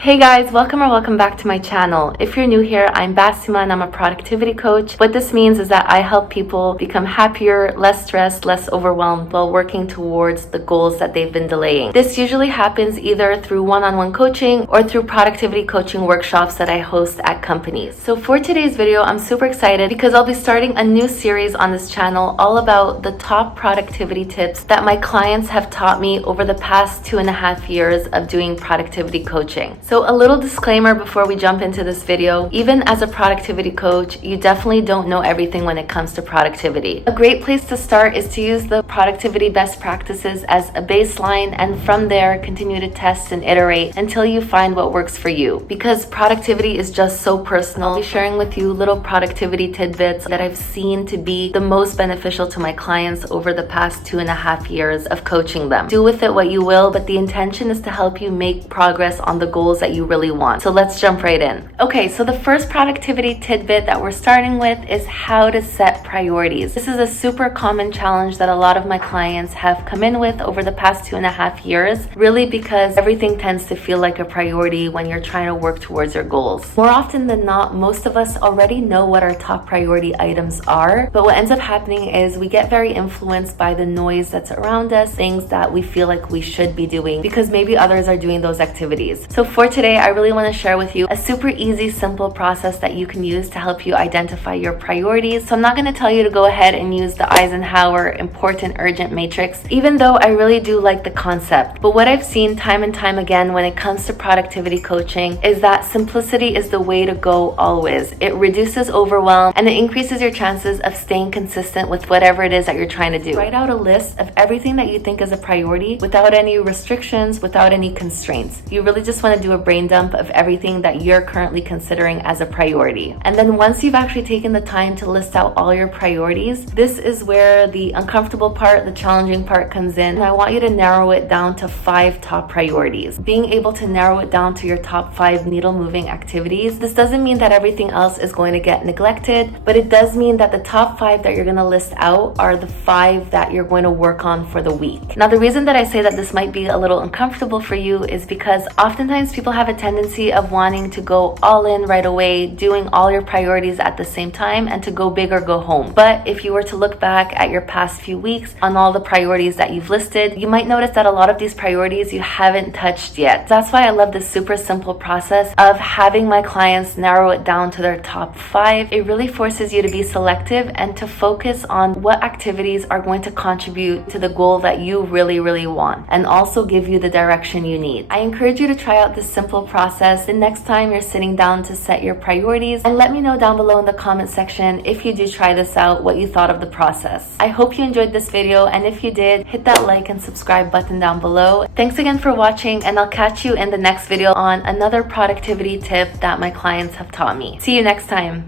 Hey guys, welcome back to my channel. If you're new here, I'm Bassima and I'm a productivity coach. What this means is that I help people become happier, less stressed, less overwhelmed while working towards the goals that they've been delaying. This usually happens either through one-on-one coaching or through productivity coaching workshops that I host at companies. So for today's video, I'm super excited because I'll be starting a new series on this channel all about the top productivity tips that my clients have taught me over the past 2.5 years of doing productivity coaching. So a little disclaimer before we jump into this video, even as a productivity coach, you definitely don't know everything when it comes to productivity. A great place to start is to use the productivity best practices as a baseline, and from there continue to test and iterate until you find what works for you. Because productivity is just so personal, I'll be sharing with you little productivity tidbits that I've seen to be the most beneficial to my clients over the past 2.5 years of coaching them. Do with it what you will, but the intention is to help you make progress on the goals that you really want. So let's jump right in. Okay, so the first productivity tidbit that we're starting with is how to set priorities. This is a super common challenge that a lot of my clients have come in with over the past 2.5 years, really because everything tends to feel like a priority when you're trying to work towards your goals. More often than not, most of us already know what our top priority items are, but what ends up happening is we get very influenced by the noise that's around us, things that we feel like we should be doing because maybe others are doing those activities. So for today, I really want to share with you a super easy, simple process that you can use to help you identify your priorities. So I'm not going to tell you to go ahead and use the Eisenhower important urgent matrix, even though I really do like the concept. But what I've seen time and time again when it comes to productivity coaching is that simplicity is the way to go always. It reduces overwhelm and it increases your chances of staying consistent with whatever it is that you're trying to do. Write out a list of everything that you think is a priority without any restrictions, without any constraints. You really just want to do a brain dump of everything that you're currently considering as a priority. And then once you've actually taken the time to list out all your priorities, this is where the uncomfortable part, the challenging part comes in. And I want you to narrow it down to 5 top priorities. Being able to narrow it down to your top 5 needle moving activities. This doesn't mean that everything else is going to get neglected, but it does mean that the top 5 that you're going to list out are the 5 that you're going to work on for the week. Now, the reason that I say that this might be a little uncomfortable for you is because oftentimes people have a tendency of wanting to go all in right away, doing all your priorities at the same time, and to go big or go home. But if you were to look back at your past few weeks on all the priorities that you've listed, you might notice that a lot of these priorities you haven't touched yet. That's why I love this super simple process of having my clients narrow it down to their top 5. It really forces you to be selective and to focus on what activities are going to contribute to the goal that you really want, and also give you the direction you need. I encourage you to try out this simple process the next time you're sitting down to set your priorities, and let me know down below in the comment section if you do try this out, what you thought of the process. I hope you enjoyed this video, and if you did, hit that like and subscribe button down below. Thanks again for watching, and I'll catch you in the next video on another productivity tip that my clients have taught me. See you next time.